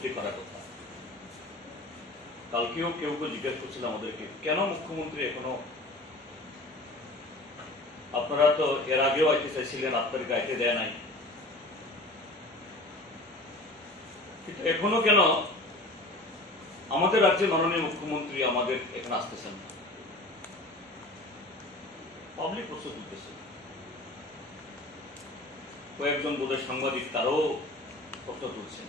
উপলব্ধি করার কথা। কালকেও কেউ কেউ জিজ্ঞেস করছিল আমাদেরকে, কেন মুখ্যমন্ত্রী এখনো, আপনারা তো এর আগেও আইতে চাইছিলেন, আপনাদেরকে আইতে দেয় নাই, কিন্তু এখনো কেন আমাদের রাজ্যের মাননীয় মুখ্যমন্ত্রী আমাদের এখানে আসতেছেন না? পাবলিক প্রশ্ন তুলতেছে, কয়েকজন বোধহয় সাংবাদিক তারাও প্রশ্ন তুলছেন,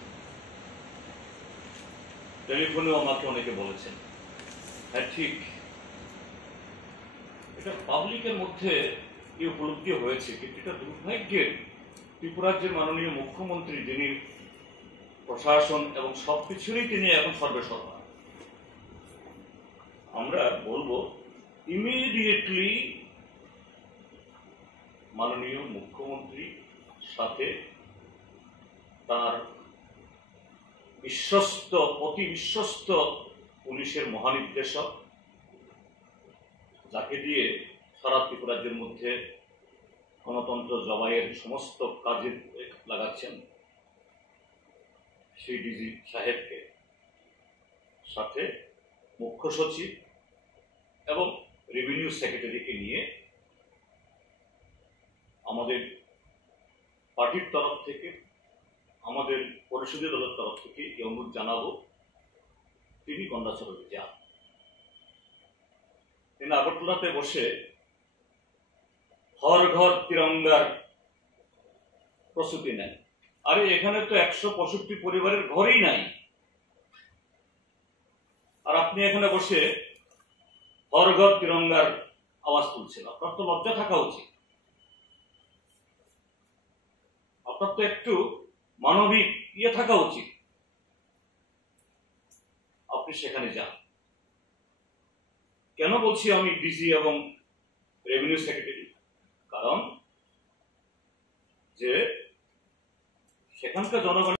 টেলিফোনেও আমাকে অনেকে বলেছেন। হ্যাঁ ঠিক, এটা পাবলিকের মধ্যে এই উপলব্ধি হয়েছে, কিন্তু এটা দুর্ভাগ্যের ত্রিপুরার যে মাননীয় মুখ্যমন্ত্রী, যিনি প্রশাসন এবং সবকিছুরই তিনি এখন সর্বেসর্বা, আমরা বলবো ইমিডিয়েটলি মাননীয় মুখ্যমন্ত্রী সাথে তার বিশ্বস্ত, অতি বিশ্বস্ত পুলিশের মহানির্দেশক, যাকে দিয়ে সারা ত্রিপুরা রাজ্যের মধ্যে গণতন্ত্র জবাইয়ের সমস্ত কাজে লাগাচ্ছেন, সেই ডিজি সাহেবকে, সাথে মুখ্য সচিব এবং রেভিনিউ সেক্রেটারিকে নিয়ে আমাদের পার্টির তরফ থেকে, আমাদের পরিষদীয় দলের তরফ থেকে এই অনুরোধ জানাবো, তিনি গন্ডাছড়াতে যান। তিনি আগরতলাতে বসে হর ঘর তিরঙ্গার প্রস্তুতি নেন। আরে এখানে তো 165 পরিবারের ঘরেই নাই, আর আপনি এখানে বসে হর ঘর তিরঙ্গার আওয়াজ তুলছেন। আপনার তো লজ্জা থাকা উচিত, আপনার তো একটু মানবিক ইয়ে থাকা উচিত। আপনি সেখানে যান। কেন বলছি আমি ডিজি এবং রেভিনিউ সেক্রেটারি? কারণ যে সেখানকার জনগণ